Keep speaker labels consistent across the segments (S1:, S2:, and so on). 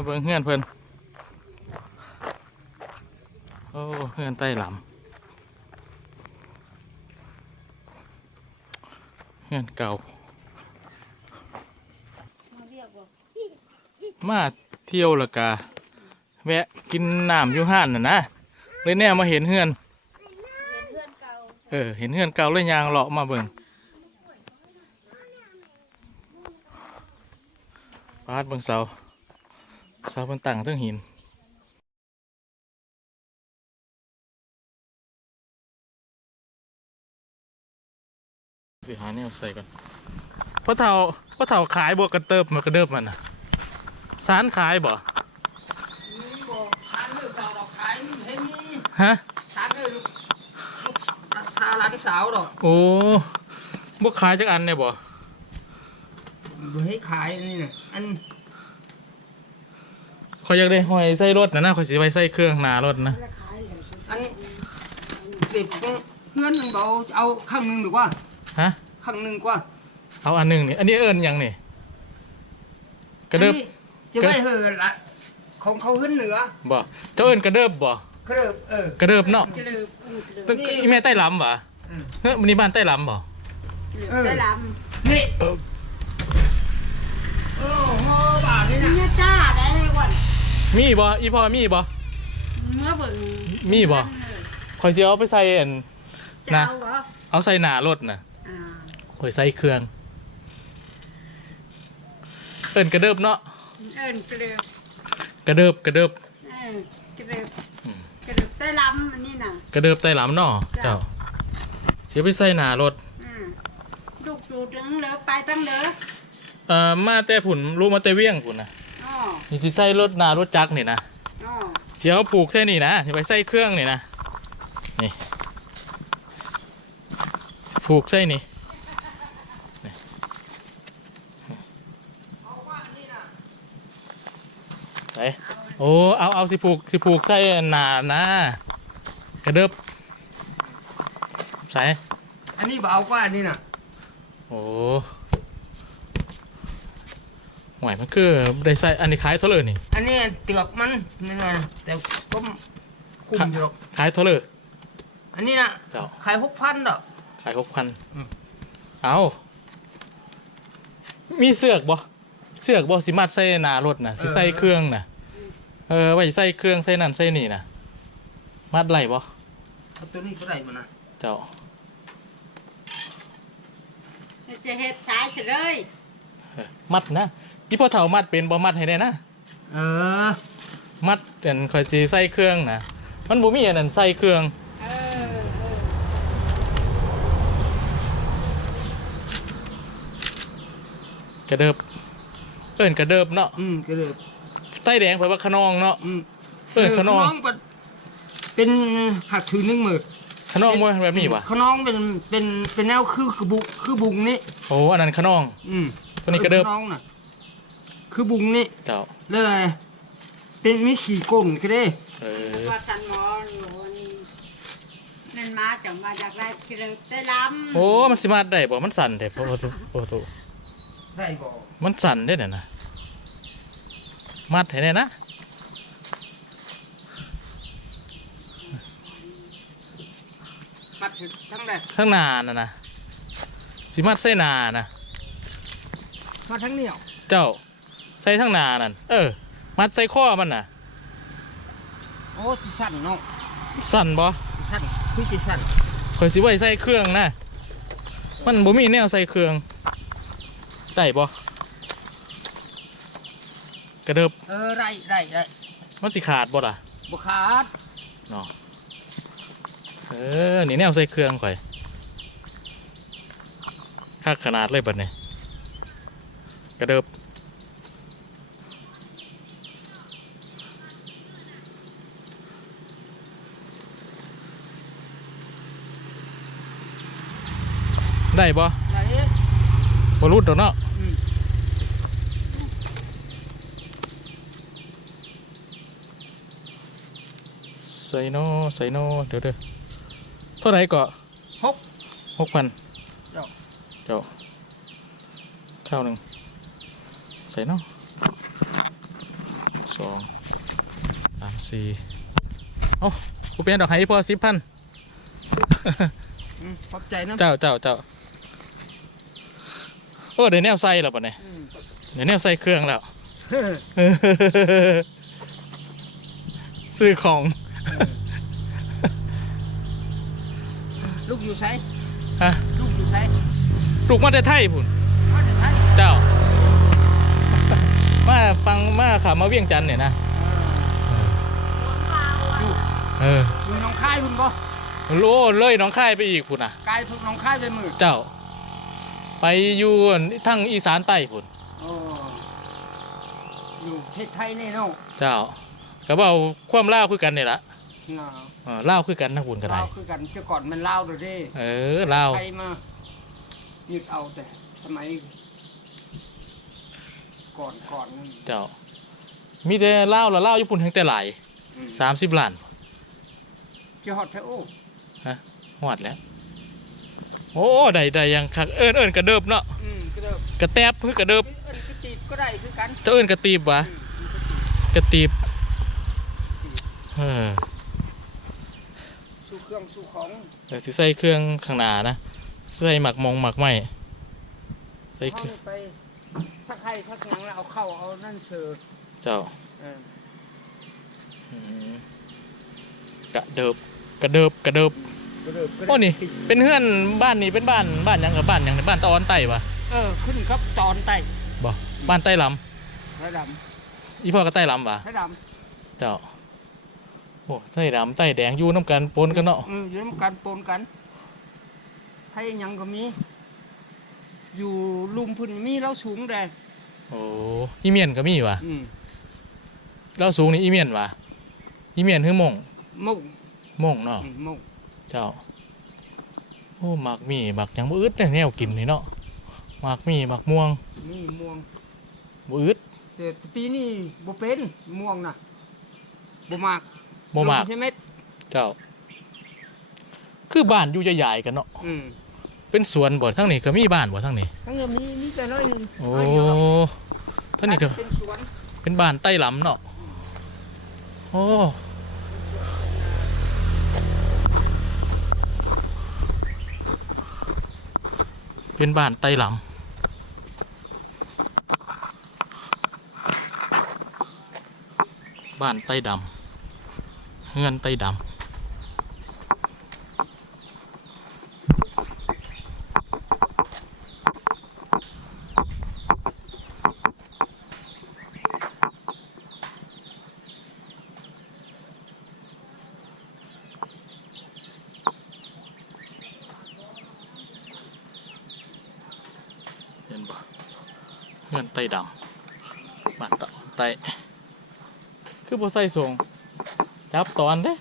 S1: มาเบิ่งเฮือนเพิ่นโอ้เฮือนใต้หลำเฮือนเก่า
S2: มาเที่
S1: ยวละกาแวะกินน้ำอยู่ห้านน่ะนะเลยแน่มาเห็นเฮือน
S2: เรียนเพื่อนเอ
S1: อ เห็นเฮือนเก่าเลยยางเลาะมาเบิ่งปาดเบิ่งเสา สาเป็นตั้งเทั้งหินสิหาแนวใส่ก่อนพ่อเฒ่าพ่อเฒ่าขายบวกกระเติบมากระเดิบมันนะสารขายบ่
S3: นี่บอกทานเลือกสาวดอกขายนี่ให้มี
S1: ฮะ
S3: ทานเลยลูกลูกรักษาหลานสาวดอก
S1: โอ้บวกขายจักอันเนี่ยบ่
S3: บ่ให้ขายนี่น่ะอัน
S1: ขอยอยากได้หอยใส่รถนะนะขอยสิไว้ใส่เครื่องหน้ารถนะ
S3: อันเด็กเพื่อนหนึงบอกเอาข้างหนึงดีกว่า
S1: ฮะ
S3: ข้างหนึงกว่า
S1: เอาอันหนึงนี่อันนี้เอิ้นหยังนี่กระเดิบ
S3: อันนี้จะไม่เหินละของเขาขึ้นเหนือ
S1: บ่เจ้าเอิ้นกระเดิบบ่
S3: กระเดิบเออก
S1: ระเดิบเนาะ
S2: จะเลยอืมจะ
S1: ตึ
S2: เลย
S1: กอีแม่ใต้หลำบ่
S3: อืม
S1: เฮ้ยมันนี่บ้านใต้หลำบ่
S2: ได้ล
S3: นี่โอ้โหบาทนี่ำนะ
S2: เนี่ยจ้าได้วัน
S1: มีบ่อีพ่อมีบ่
S2: เมื่อเบิ่ง
S1: มีบ่ขอยสิเอาไปใส่อันนะ
S2: เจ้าเหรอ
S1: เอาใส่หน้ารถน่ะ
S2: อ่า
S1: ขอยใส่เครื่อง เอิ้นกระเดิบเนาะ
S2: เอิ้นกระเดือก
S1: กระเดิบกระเดิบ
S2: เออกระเดือก
S1: อืม
S2: กระเดือกได้ลำอันนี้น่ะ
S1: กระเดิบใต้หลำเนาะ
S2: จ้ะ
S1: เจ้าเสียไปใส่หน้ารถ
S2: อืมลูกดูถึงเหลือไปตั้งเหลือ
S1: เอ่อมาแต่ผุนรู้มาแต่เวียงผุนนะ
S2: อ๋อ
S1: นี่ที่ใส่รถหนารถจักรนี่นะ
S2: อ๋อ
S1: เสียวผูกใส่นี่นะอย่าไปใส่เครื่องนี่นะนี่ผูกใส่นี่นี่ใส่โอ้เอาเอาสิผูกสิผูกใส่หนานะกระเดิบใส่
S3: อันนี้บ่เอากว่าอันนี้น่ะ
S1: โอ้ไหวมันคือได้ใส่อันนี้ขายเท่าเลยนี่
S3: อันนี้เตือกมันนี่นะแต่ก็คุ้มอยู่หรอก
S1: ขายเท่าเลย
S3: อันนี้น่ะ
S1: เจ้า
S3: ขายหกพันดอก
S1: ขายหกพัน
S3: อืม
S1: เอามีเสือกบ่เสือกบ่สิมัดใส่หน้ารถนะสิใส่เครื่องนะเออไว้ใส่เครื่องใส่นั่นใส่นี่นะมัดไหลบ่
S3: เอาตัวนี้ก็ได้มานะ
S1: เจ้า
S2: จะเฮ็ดสายเฉยเลย
S1: เออมัดนะ ที่พ่อเฒ่ามัดเป็นบ่มัดให้ได้นะ
S3: เออ
S1: มัดอันคอยสิใส่เครื่องนะมันบ่มีอันนั้นใส่เครื่อง
S2: เออเออก
S1: กระเดิบ เอิ้นกระเดิบเนาะ
S3: อืมก็เลย
S1: ใต้แดงแปลว่าขนองเนาะ
S3: อืม
S1: เอิ้นขนอง
S3: ก็เป็นหักถือหนึ่งมือ
S1: ขนองบ่แบบนี้วะ
S3: ขนองเป็นเป็นเป็นแนวคือกระบุคือบุงนี่
S1: โอ้อันนั้นขนอง
S3: อืม
S1: ตัวนี้กระเดิบ
S3: ขนองน่ะ คือบุงนี่
S1: เจ้า
S3: เลยเป็นมีสีก้นก็ได้
S1: เออ
S2: ว่าสันหมออยู่นี่นั่นมาจากมาจากไรกระเดือกได้ลำ
S1: โอ้ มันสิมาได้บ่มันสั่นแท้โอ้โหโอ้โห
S3: ได้บอก
S1: มันสั่นได้เนี่ยนะมัดให้แน่นะ
S3: มัดถึงทั้งได้
S1: ทั้งหนาน่ะนะสิมัดใส่หนานะ
S3: มาทั้งเหนียว
S1: เจ้า ใส่ทั้งหนานั่นเออ มัดใส่ข้อมันน่ะ
S3: โอ้ที่สั้นเนาะ
S1: สั่นบ่
S3: ที่สั้นคือที่สั้น
S1: ข่อยสิไว้ใส่เครื่องนะมันบ่มีแนวใส่เครื่องได้บ่กระเดิบ
S3: เออไรไรไร
S1: มันสิขาดบ่ล่ะ
S3: บุขาด
S1: เนาะเออนี่แนวใส่เครื่องข่อยค่าขนาดเลยบัดนี้กระเดิบ ได้บ่
S3: ไร
S1: บ่รุดดอกเนาะ
S3: อืม
S1: ใส่โนใส่โนเดี๋ยวเดี๋ยวเท่าไหร่ก็
S3: หก
S1: หกพัน
S3: เจ้า
S1: เจ้าข้าวหนึ่งใส่เนาะสองสามสี่เอ้ากูเป็นดอกไห้พอสิบพัน
S3: อืมขอบใจนะ
S1: เจ้าเจ้าเจ้าโอ้เดี๋ยวแนวใส่แล้วปะเนี่ย
S3: อืม
S1: เดี๋ยวแนวใส่เครื่องแล้วซื้อของ
S3: ลูกอยู่ไส
S1: ฮะ
S3: ลูกอยู่ไส
S1: ลูกมาแต่ไทยพุ่น
S3: มาจากไทย
S1: เจ้า มาฟังมาขามาเวียงจันทน์เนี่ยนะ
S3: อยู่
S1: เออ
S3: อยู่หนองคายพุ่นบ่
S1: โลเลยหน้องค่ายไปอีกพุ่นอะ
S3: กายพุ่นหนองคายไปมือ
S1: เจ้า ไปอยู่ทั้งอีสานใต้พุ่น
S3: โอ้อยู่ประเทศไทยนี่เนาะ
S1: เจ้าก็เบาความเล่าวคือกันนี่ละ
S3: เนาะ
S1: เออเล่าวคือกันนะพุ่นก็ได้
S3: ลาวคือกันเจ้าก่อนมันลาวเด้อเด้
S1: เออเล่าว
S3: ไทยมายึดเอาแต่สมัยก่อนก่อนนั่น
S1: เจ้า มีแต่เล่าวแล้วเล่าวญี่ปุ่นแห่งแต่หลาย
S3: อืม
S1: สามสิบล้าน
S3: เจ้าฮอดเทโอ
S1: หอดแล้ว โอ้ได้ได้ยังคักเอิญเอิญกระเดิบเนาะ
S3: อืมก็เด้อก
S1: ระแตบคือกระเดิบ
S3: เอิ้นก็ตีบก็ได้คือกัน
S1: เจ้าเอิญกระตีบวะ
S3: อืม
S1: กระตีบเออ
S3: สู้เครื่องสู้ของ
S1: เดี๋ยวสิใส่เครื่องข้างหน้านะใส่หมักมงหมักไหมใส่เค
S3: เขา
S1: รื่อง
S3: ไปสักไห้สักหนังแล้วเอาเข้าเอานั่นเสิร์ฟ
S1: เจ้า
S3: เออ
S1: อืมกระเดิบกระเดิบกระเดิบ
S3: ก็เด้ก็ได้
S1: โอ้นี่
S3: ตี
S1: เป็นเฮือนบ้านนี้เป็นบ้านบ้านหยังกับบ้านหยังบ้านตะออนไต้ปะ
S3: เออขึ้นครับตอนไต้
S1: บ่บ้านใต้ล
S3: ระดำ
S1: อีพ่อก็ใต้ลำปะำ
S3: ระด
S1: เจ้าโอ้ใต้ดำใต้แดงอยู่น้ำกันปนกันเนาะำ
S3: อืมอยู่ร่วมกันปนกันไทยยังก็มี อยู่ลุมพุ่นมีเราสูงแดง
S1: โอ้อีเมียนก็มีวะ
S3: อืม
S1: เราสูงนี่อีเมียนวะอีเมียนคือหมง
S3: มุก
S1: หมงเนาะ
S3: อืมมุก
S1: เจ้า โอ้หมักมีหมักหยังบ่อึดเนี่ยแนวกินนี่เนาะหมักมีหมักม่วง
S3: มีม่วง
S1: บ่อึด
S3: แต่ปีนี้บ่เป็นม่วงน่ะบ่มาก
S1: บ่มาก
S3: ลงใช่เม็ด
S1: เจ้า คือบ้านอยู่ใหญ่ๆกันเนาะ
S3: อืม
S1: เป็นสวนบ่ทั้งนี้ก็มีบ้านบ่ทั้งนี้
S3: ทั้งเงินมีมีแต่น้อยหนึง
S1: โอ้
S3: น้อยเดียวหรอก
S1: ทั้งนี้ก็
S3: เป็นสวน
S1: เป็นบ้านใต้หลำเนาะโอ้ เป็นบ้านไต้หลำบ้านไต้ดำเฮือนไต้ดำ เห็นปะเงื่อนไต้ดำบาดตะไต้ คือบ่ใส่ส่งจับตอนเด้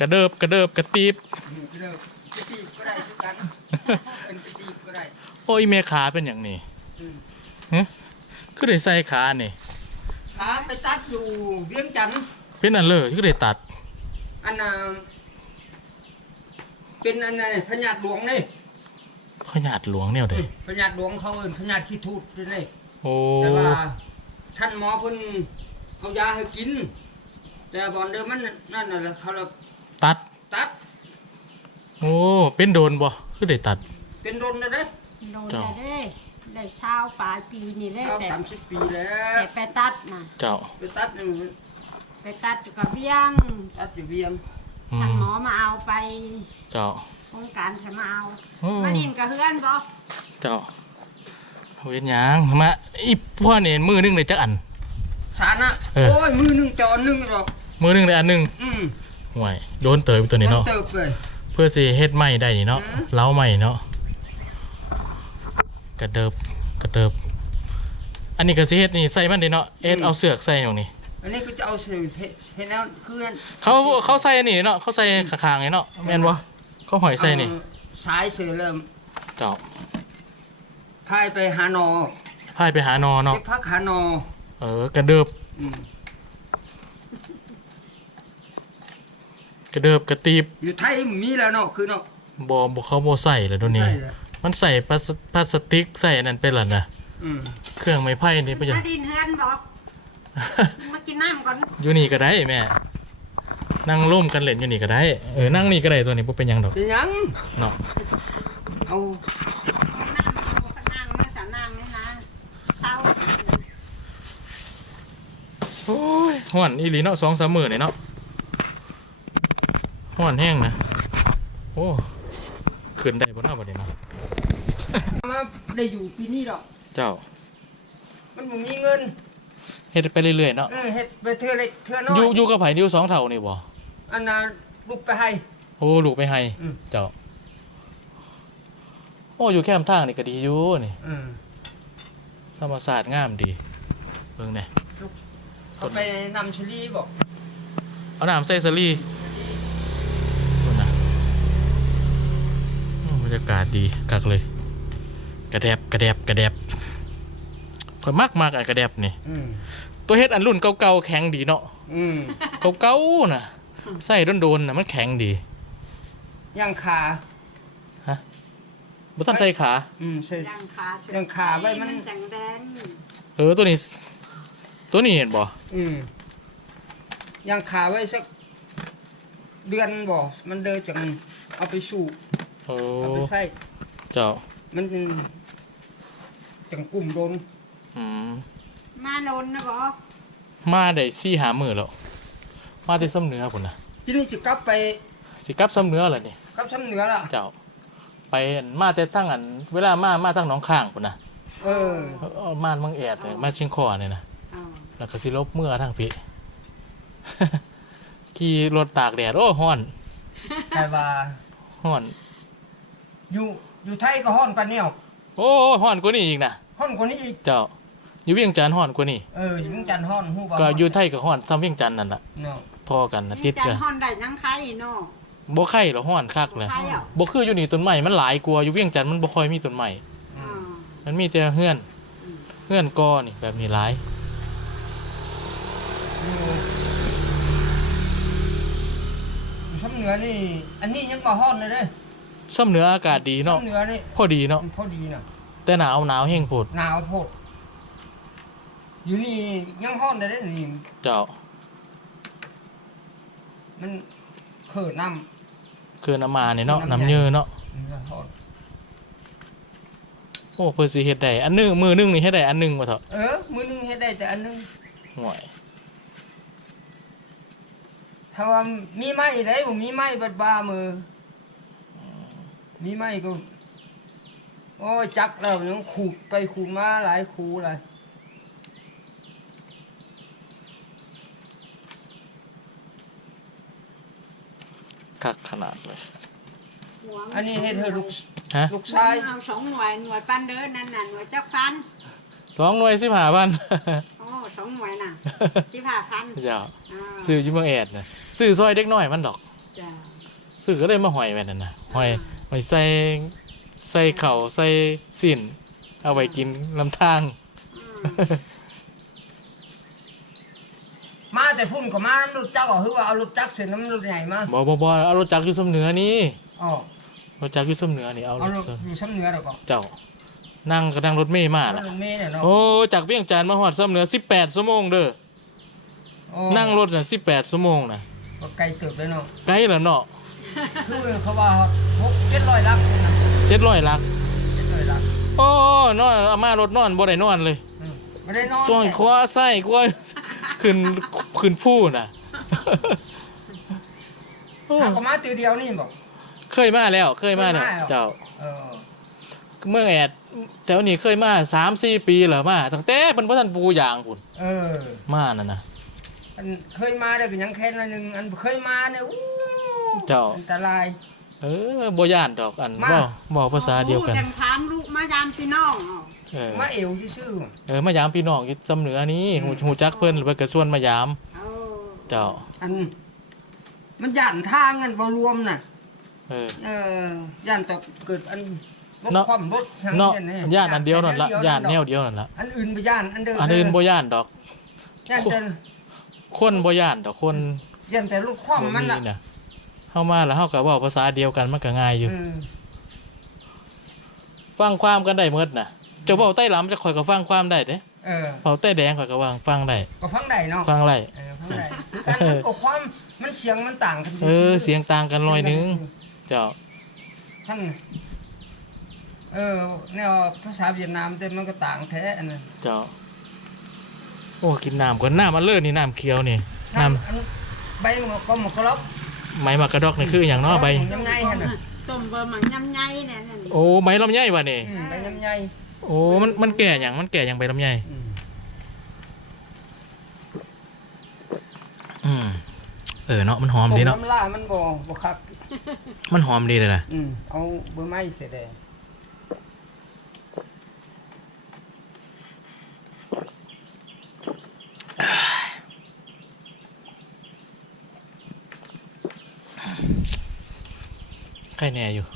S1: กระเดิบกระเดิบกระตีบ
S3: อืมเด้อกระตีบก็ได้คือกันเป็นกระตีบก็ได้
S1: โอ้ยแม่ขาเป็นอย่างนี้
S3: อืม
S1: คือได้ใส่ขานี่
S3: ขาไปตัดอยู่เวียงจันทน์
S1: เป็นอันเลยคือได้ตัด
S3: อันน่ะเป็นอันน่ะพญาติหลวงนี่
S1: ขนาดหลวงเนี่ยเด้
S3: พญาติหลวงเขาเอิ้นพญาติขี้ทูดด้วยนี่
S1: โอ้
S3: แต่ว่าท่านหมอเพิ่นเอายาให้กิน แต่บอนเดิมมันนั่นน่ะเขาเรา
S1: ตัด
S3: ตัด
S1: โอ้เป็นโดนบ่คือได้ตัด
S3: เป็นโดนแล้วเด้
S2: โดน
S1: เจ้า
S2: ได้ ได้เช้าปลายปีนี่แหละ
S3: เอา
S2: แต่
S3: สามสิบปีแล้
S2: แต่
S3: ว
S2: ไปตัดนะ
S1: เจ้า
S3: ไปตัดหนึ่ง
S2: ไปตัดอยู่กับเบี้ยง
S3: ตัดอยู่เวียง
S1: อื
S2: ทาง
S1: ม
S2: หมอมาเอาไป
S1: เจ้า
S2: โครงการเขามาเอา
S1: โอ้
S2: มาดินกับเพื่อนบ่
S1: เจ้าเวียนหยังมาอีพ่อนี่มือหนึงได้จักอัน
S3: สารน่ะ
S1: เออ
S3: โอ้ยมือหนึ่งจอหนึ่งหรอก
S1: มือหนึงได้อันหนึง
S3: อืม
S1: ห่วยโดนเตยไปตัวนี้เนาะ
S3: เติบเลย
S1: เพื่อสิเฮ็ดไม้ได้นี่เนาะ
S3: อืม
S1: เล้าไม้เนาะ กระเดิบกระเดิบ อันนี้ก็สิเฮ็ดนี่ใส่มันเด้เนาะเอ็ดเอาเสือกใส่ตรงนี้
S3: อันนี้ก็จะเอาสื่อเห็นแล้วคือนั่น
S1: เขาเขาใส่อันนี้เนาะเขาใส่ขางๆนี่เนาะแม่นบ่เขาหอยใส่นี่
S3: เอาสายเสือเริ่ม
S1: เจ้า
S3: พายไปหานอ
S1: หพายไปหานอเนาะ
S3: เก็บผักหานอ
S1: เออกระเดิบ
S3: อืม
S1: กระเดิบกระตีบ
S3: อยู่ไทยมีแล้วเนาะคือเนาะ
S1: บอบ่เขาบ่ใส่แล้วเดี๋ยวนี้
S3: ใช่แล้ว
S1: มันใส่พลาสพลาสติกใส่อันนั้นเป็นล่ะนะ
S3: อืม
S1: เครื่องไม้ไผ่นี่ไปจะ
S2: มาดินเฮือนบอก มากินน้ำก่อน
S1: อยู่นี่ก็ได้แม่ นั่งร่วมกันเล่นอยู่นี่ก็ได้เออนั่งนี่ก็ได้ตัวนี้บ่เป็นหยังดอก
S3: เป็นหยัง
S1: เนาะ
S3: เอา
S2: น้ำเอาน้ำมาสาน้ำนี่นะเต้า
S1: โอ้ยห้อนอีหลีเนาะสองสามมื้อนี่เนาะห้อนแห้งนะโอ้ขึ้นได้บ่เนาะบัดนี้เนาะ
S3: มาได้อยู่ปีนี้ดอก
S1: เจ้า
S3: มันบ่มีเงิน
S1: เฮ็ดไปเรื่อยๆเนาะ
S3: เออเฮ็ดไปเทื่อเล็กเทื่อน้อ
S1: อยู่
S3: ย
S1: อยู่กับไผนิ้วสองเท่านี่บ่
S3: อันน่ะลูกไปให้
S1: โอ้ลูกไปให้
S3: อืม
S1: เจ้า โอ้อยู่แคมป์ทางนี่ก็ดีอยู่นี่
S3: อืม
S1: ธรรมศาสตร์งามดีเบิ่งแหน่
S3: เอาไปนำชลีบอก
S1: เอาน้ำใส่สลีคนนะอืมบรรยากาศดีกักเลย กระแดบกระแดบกระแดบข่อยมักมากอันกระแดบนี่
S3: อืม
S1: ตัวเฮ็ดอันรุ่นเก่าๆแข็งดีเนาะ
S3: อืม
S1: เก่าๆน่ะใส่โดนๆน่ะมันแข็งดี
S3: ย่างขา
S1: บ่ทันใส่ขา
S3: อืมใช่
S2: ยังขาเฉ
S3: ยังขาไว้มัน
S2: จังแดง
S1: เออตัวนี้ ตัวนี้เห็นบ่
S3: อืมย่างขาไว้สัก เดือนบ่มันเดินจังเอาไปสู่
S1: โอ้
S3: เอาไปใส่
S1: เจ้า
S3: มันจังกลุ่มโดน
S1: อืม
S2: มาโลนนะบอก
S1: มาได้สี่หามือแล้วมาแต่ซ้ำเหนือพุ่นน่ะ
S3: ที่นี่จะกลับไป
S1: สิกลับซ้ำเหนือล่ะนี่
S3: กลับซ้ำเหนือล่ะ
S1: เจ้า ไปอั่นมาแต่ตั้งอัน เวลามามาตั้งหน้องข้างพุ่นน่ะ
S3: เออ
S1: เอามามังแอดเนี่ยมาเชียงคอเนี่ยนะ
S2: อ๋อ
S1: แล้วก็สิลบเมื่อทางพี่ ขี่รถตากแดดโอ้ฮ้อน
S3: ใครว่า
S1: ฮ้อน
S3: อยู่ อยู่ไทยก็ฮ้อนปานเนี่ยว
S1: โอ้ฮ้อนกว่านี้อีกนะ
S3: ฮ้อนกว่านี้อีก
S1: เจ้า อยู่เวียงจันทน์ฮ้อนกว่านี้
S3: เอออยู่เมืองจันทน์ฮ้อนฮู้บ่
S1: ก็อยู่ไทยก็ฮ้อนทำเวียงจันทน์นั่นล่ะ
S3: เนาะ
S1: พอกันนะติ
S2: นี่
S1: ด
S2: จั
S1: กันน
S2: ฮอนได้ยังไข่เนาะ
S1: บ่ไข่หรอฮ้อนคักเลย
S2: ไข่อะ
S1: บ่คืออยู่นี่ต้นไม้มันหลายกว่าอยู่เวียงจันทน์มันบ่ค่อยมีต้นไม้
S3: อื
S2: อ๋อ
S3: ม
S1: มันมีแต่เฮือน
S2: อืม
S1: เฮือนกอนี่แบบนี้หลาย
S3: อยู่อยู่ซ้ำเหนือนี่ อันนี้ยังบ่ฮ้อนเลยเด้
S1: ซ้ำเหนืออากาศดีเนาะ
S3: ซ้ำเหนือนี่
S1: พอดีเนาะ
S3: มันพอดีน่ะ
S1: แต่หนาวหนาวแห้งโพด
S3: หนาวโพดอยู่นี่ยังฮ้อนเลยเด้นี่
S1: เจ้า
S3: มันเขินน้ำ
S1: คือน้ำมาเนี่ยเนาะ
S3: น้ำ
S1: น้ำ
S3: แย
S1: เยอะเนาะ
S3: มันก็ฮ้อน
S1: โอ้เพิ่นสิเฮ็ดได้อันหนึงมือหนึงนี่เฮ็ดได้อันหนึงว่าเถอะ
S3: เออมื้อหนึงเฮ็ดได้แต่อันหนึง
S1: ห่วย
S3: ถ้าว่ามีไม้ได้บ่มีไม้บัดบ้ามือ มีไม้ก็โอ้ยจักแล้วยังขูดไปขูดมาหลายขูหลาย
S1: คักขนาดเลย
S2: หัว
S3: อันนี้เฮ็ดให้ลูก
S1: ฮะ
S3: ลูกชาย
S2: เอาสองหน่วยหน่วยปันเด้อนั่นน่ะหน่วยจักพัน
S1: สองหน่วยสิบห้าพัน
S2: โอ้สองหน่วยน่ะสิบห้าพัน
S1: อย่า
S2: อ่า
S1: ซื้ออยู่เมืองแอดนะซื้อซอยเด็กน้อยมันดอก
S2: จ้ะ
S1: ซื้อก็เลยมาหอยไว้นั่นน่ะหอยห อยใส่ใส่เข่าวใส่สินเอาไว้กินลำทาง
S2: อืม
S3: มาแต่พุ่นก็มาน้ำรถจักรเอาคือว่าเอารถจักรเส้นน้ำรถใหญ่มา
S1: บ่บ่บ่เอารถจักรอยู่สำเหนือนี่
S3: อ๋อ
S1: รถจักรอยู่สำเหนือนี่เอา
S3: เอารถ
S1: รถ
S3: อยู่ซ้ำเหนือแล้วก็
S1: เจ้า นั่งก็นั่งรถเมย์มา
S3: เอา
S1: ล่ะ
S3: รถเมล์เนี่ยเนาะ
S1: โอ้จากเวียงจันทน์มาฮอดสำเหนือ18ชั่วโมงเด้อ
S3: โอ้
S1: นั่งรถน่ะ18ชั่วโมงน่ะ
S3: ก็ไกลเติบเลยเนาะ
S1: ไกลแล้วเนาะ
S3: คือเขาว่าหกเจ็ดร้อยลักเลยนะ
S1: 700ลัก
S3: เจ็ดร้อยลัก
S1: โอ้นอนเอามารถนอนบ่ได้นอนเลย
S3: อืมไม่ได้นอน
S1: ส่วนขวาไส้ขวาขึ้นขึ้นผู้น่ะโอ้
S3: ถ้าก็มาตัวเดียวนี่บอก
S1: เคยมาแล้ว เคยมาแล้ว
S3: เคยมาเหรอ
S1: เจ้า
S3: เออ
S1: เมืองแอดแถวนี้เคยมาสามสี่ปีแล้วมาตั้งแต่เป็นพระท่านปูยางพุ่น
S3: เออ
S1: มานั่นนะ
S3: อันเคยมาได้ก็ยังแค่น้อยหนึงอันเคยมาเนี่ยอู้
S1: เจ้า
S3: อันตราย
S1: เออบ่ย่านดอกอัน
S3: มา
S1: บ่บอกภาษาเดียวกัน
S2: โอ้จังถามลูกมายามพี่น้องเอา
S1: เออ
S3: มาเอวซื่อ
S1: เออมายามพี่น้องอยู่จำเหนือนี้หูหูจักเพิ่นหรือไปกระส่วนมายาม
S2: เอา
S1: เจ้า
S3: ๆอัน มันย่านทางกันบ่รวมน่ะ
S1: เออ
S3: เออย่านต่อเกิดอันรถ
S1: เนาะ
S3: ความรถทาง
S1: เนาะ
S3: นี่
S1: ย่านอันเดียวนั่นละ
S3: แต่
S1: ย่านแนว
S3: ดอก
S1: เดียวนั่นละ
S3: อันอื่นบ่ย่านอันเดิม
S1: อันอื่นบ่ย่านดอก
S3: ย่านแต่
S1: คนบ่ย่านดอกคน
S3: ย่านแต่รถความ
S1: บ่
S3: มัน
S1: มี
S3: ล่ะ
S1: น่ะ เข้ามาแล้วเฮาก็เว้าภาษาเดียวกันมันก็ง่ายอยู่
S3: อืม
S1: ฟังความกันได้หมดน่ะเจะเว้าใต้หลํจะข่อยก็ฟังความได้เด้
S3: เออ
S1: เว้าใต้แดงข่อยก็วางฟังได้
S3: ก็ฟังได้เนาะ
S1: ฟังไร
S3: เออฟังได้คือกันมันก็ความมันเสียงมันต่างกัน
S1: เออเสียงต่างกันหน่อยนึงเจ้า
S3: ท่านเออแนวภาษาเวียดนามแต่มันก็ต่างแท้อันนั้น
S1: เจ้าโอ้กินน้ำก่อนน้ำมันเลิศนี่น้ำเขียวนี่น้
S3: อันใบมันก็หมกกระลอกำ
S1: ไม้มากระดอกนี่คืออย่างเน้อใบ
S3: ยังไงฮะน่ะ
S2: ต้มเบอร์หมังยำไงเนี่ยนั่น
S1: โอ้ไม้ลำไยว่ะนี่
S3: อืมใบยังไง
S1: โอ้ มัน มันแก่อย่างมันแก่อย่างใบลำไย
S3: อืม
S1: อืม เออเนาะ มันหอมดีเนาะ
S3: ต้มน้ำล่ามันบ่บ่คัก
S1: มันหอมดีเลยนะ
S3: อืมเอาเบอร์ไม้เสียแดง
S1: ไข่แน่อยู่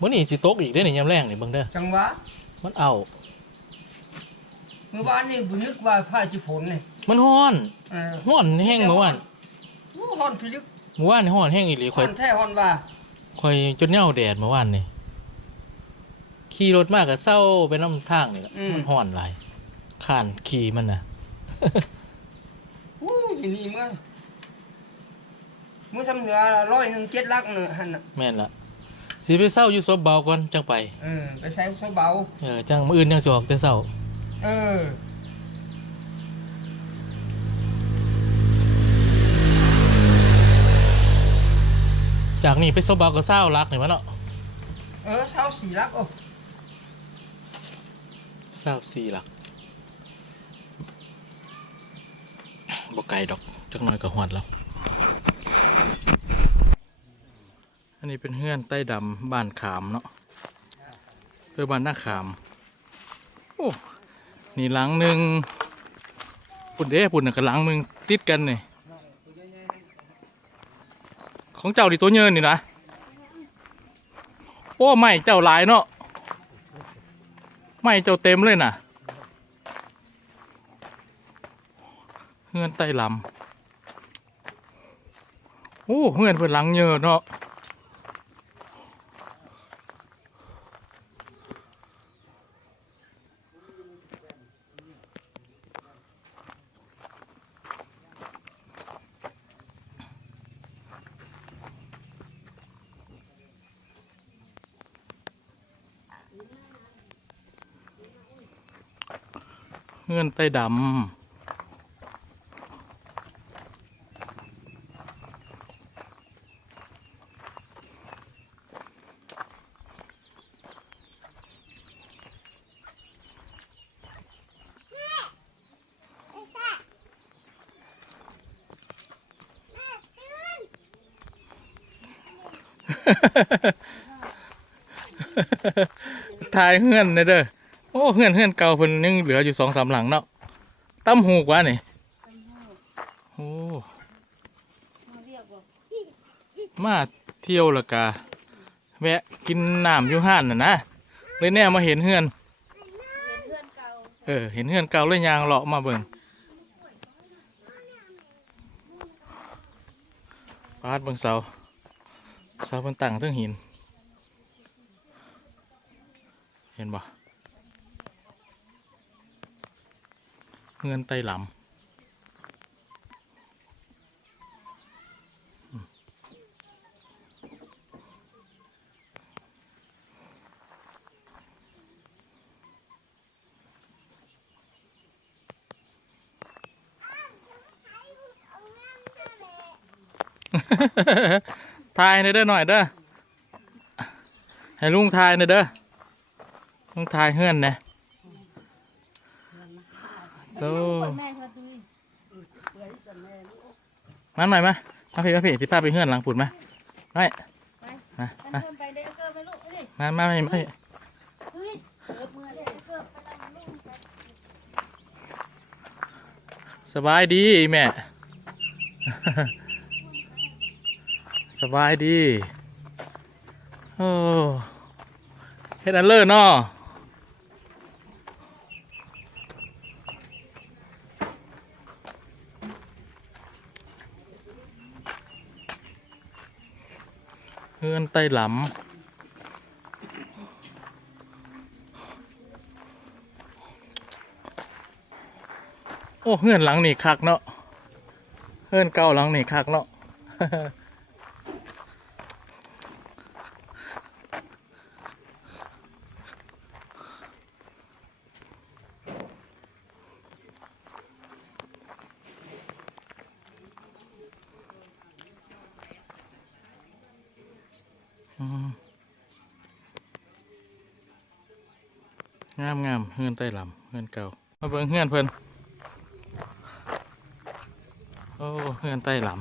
S1: มื่อนี้สิตกอีกได้อนี่ยามแรงนี่เบิ่งเด้อ
S3: จังหวะ
S1: มันเอา
S3: เมื่อวานนี่บุนึกว่าฟ้าจะฝนนี่
S1: มันฮ้อน
S3: เออ
S1: ฮ้อนแห้งเมื่อวาน
S3: โอ้ฮ้อนพิลึก
S1: เมื่อวานนี่ฮ้อนแห้งอีหลีข่
S3: ฮ้
S1: อ
S3: อยนแท้ฮ้อนว่า
S1: ข่อยจนเหน่าแดดเมื่อวานนี่ ขี่รถมากก็เศร้าไปน้ำทางนี่แหละมันฮ้อนหลายข้านขี่มันน่ะ
S3: อู้ยนี่เมื่อเมื่อสำเหนือร้อยหนึ่งเจ็ดลักเนอะหั่นน่ะ
S1: แม่นละสิไปเศร้าอยู่ซบเบาก่อนจังไป
S3: เออไปใช้โซเบา
S1: เออจังมื้ออื่นยังสิออกแต่เศร้า
S3: เออ
S1: จากนี้ไปซบเบาก็เศร้ารักนี่วะเนาะ
S3: เออเช้าสี่ลักโอ้
S1: เศร้าสี่หลัก บ่ไกลดอกจักหน่อยก็ฮอดแล้ว อันนี้เป็นเฮือนใต้ดำบ้านขามเนาะเพื่อบ้านหน้าขาม โอ้ นี่หลังหนึ่งปุ่นเด้ปุ่นน่ะกับหลังมึงติดกันนี่ของเจ้าดิตัวเยินนี่นะโอ้ไม่เจ้าหลายเนาะไม่เจ้าเต็มเลยน่ะเฮือนใต้ลำโอ้เฮือนเพื่นหลังเยอะเนาะเงื่อนไต้ดำ ทายเฮือนเลยเด้อโอ้เฮือนเฮือนเก่าเพิ่นยังเหลืออยู่สองสามหลังเนาะตั้มหูกว่านี่โอ้มาเที่ยวละกาแวะกินน้ำอยู่ห้านน่ะนะเลยแน่มาเห็นเฮือนเออเห็นเฮือนเก่าเลยยางเลาะมาเบิ่งปาดเบิ่งเสา สาเพิ่นตั้งเทั้งหิน เห็นบ่เงินไตหลำ ทายในเด้อหน่อยเด้อให้ลุงทายในอยเด้อลุงทายเฮือนนะโตมาหน่อยมามาพี่มาพี่สิพาไปเฮือนหลังปุ่นมาไม่มามา
S4: ไปเด็กเกิดไปลูกนี่
S1: มามามามา
S4: เฮ้ยเกิดเมื่อเด็กเกิดไปแล้วลูกไป
S1: สบายดีแม่ สบายดี โอ้เฮ็ดอันเลอร์เนาะเฮือนไต้หลำโอ้เฮือนหลังนี่คักเนาะเฮือนเก่าหลังนี่คักเนาะ งามงามเฮือนใต้ลำเฮือนเก่ามาเบิ่งเฮือนเพิ่นโอ้เฮือนใต้ลำ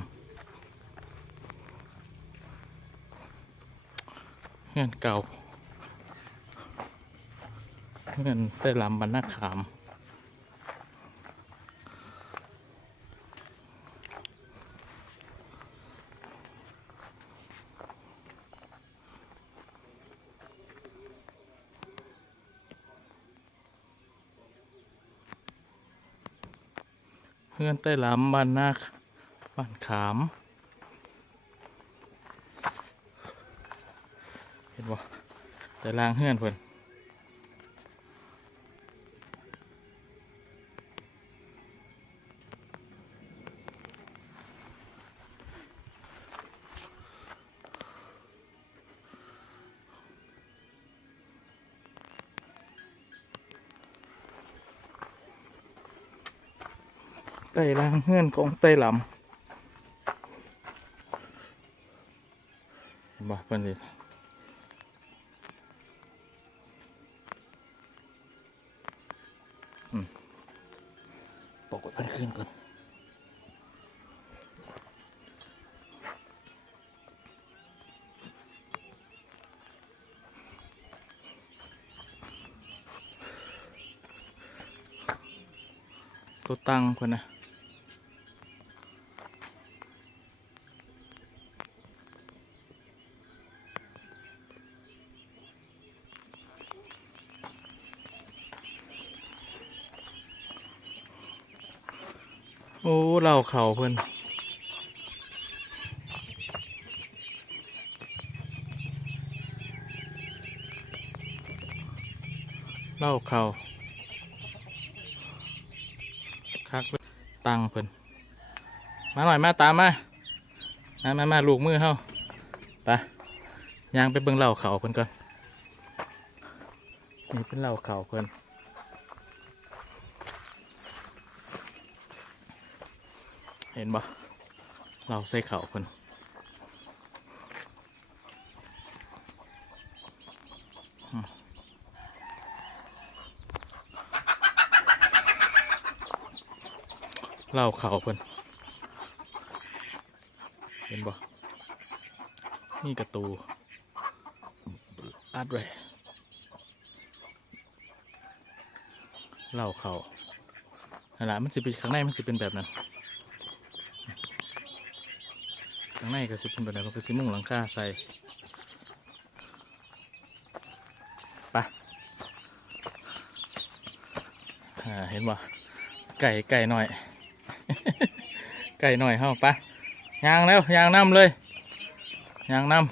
S1: เฮือนเก่าเฮือนใต้ลำบรรณาขาม เพื่อนใต้หลำบ้านนาบ้านขาม เห็นบ่แต่ลางเฮื่อนเพิ่น ต้ลางเฮือนของใต้หลำเห็นบ่เพิ่นสิปกดเพิ่นขึ้นก่อนตัวตั้งเพิ่นนะ อ้เราเขาเพิ่อนเล่าเขาคักตังเพิ่นมาหน่อยมาตามมามามามาลูกมือเฮาไปย่างไปเบิ่งเหล่าเขาเพิ่นก่อนนี่เป็นเหล่าเขาเพิ่น เห็นบ่เราใส่เข่าเพิ่นเล่าเข่าเพิ่นเห็นบ่นี่กระตูอัดไว้เล่าเข่านั่นแหละมันสิเป็นข้างในมันสิเป็นแบบนั้น ข้างในก็สิเป็นแบบนั้นมันก็สิมุ่งหลังคาใส่ไปเห็นบ่ไก่ไก่หน่อย ไก่หน่อยเฮาไปยางแล้วยางน้ำเลยยางน้ำ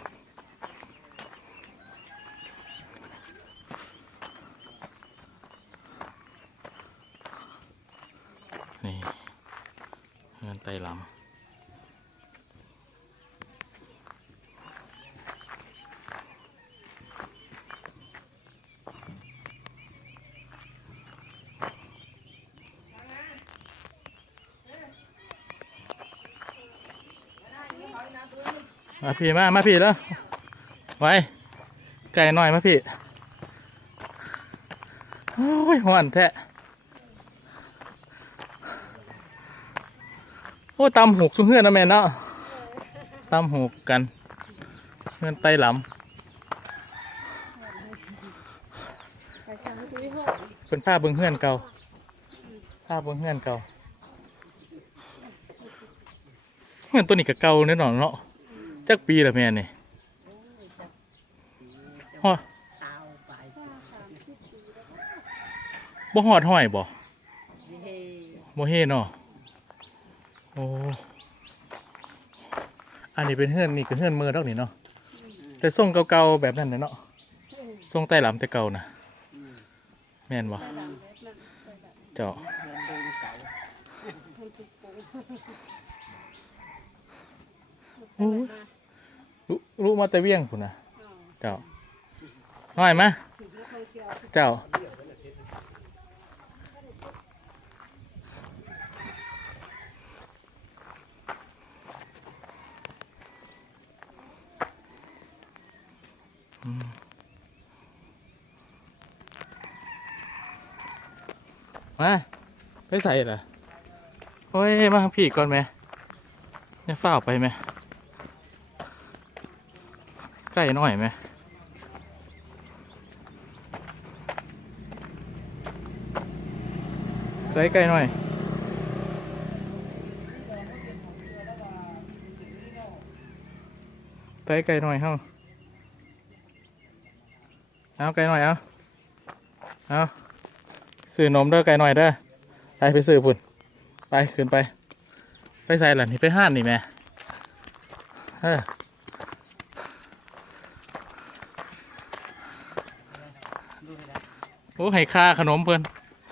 S1: นี่เงินไตลำ มาพี่มา มาพี่แล้วไว้ไก่หน่อยมาพี่โอ้ยหวนแท้โอ้ตำหกสุเฮือนนะแม่เนาะตำหกกันเฮือนไตหล่ำเป็นผ้าเบิ้งเฮือนเก่าผ้าเบิ้งเฮือนเก่าเฮือนตัวนี้ก็เก่าแน่นอนเนาะ จักปีละแม่นี่ฮอด
S2: สาวไป
S4: สามสามสิบปีแล้ว
S1: บ่ฮอดห้อยบ่
S2: เฮ้
S1: บ่เฮเนาะโอ้อันนี้เป็นเฮือนนี่ก็เฮือนมือดอกนี่เนาะแต่ทรงเก่าๆแบบนั้นน่ะเนาะทรงใต้หลำแต่เก่าน่ะแม่นบ่
S4: เจ้าโป่ง
S1: โอ้ย รู้รู้มาแต่เวียงพุ่นน่ะ
S4: อ๋อ
S1: เจ้าน้อยมา
S4: ถึงนักท่องเที่ยว
S1: เจ้าอืมมาไปใส่เหรอโอ้ย มาพี่ก่อนไหมเนี่ยฝ้าวไปไหมใก ล้หน่อยไหมใส่ใกล้หน่อยไปไกลหน่อยเฮ้าเอาไกลหน่อยเอาเอาซื้อนมเด้อไกลหน่อยเด้อไปไปซื้อพุ่น ไปขึ้นไป ไปใส่หล่ะนี่ไปห้านนี่แม่เออโอ้ ให้ค่าขนมเพิ่น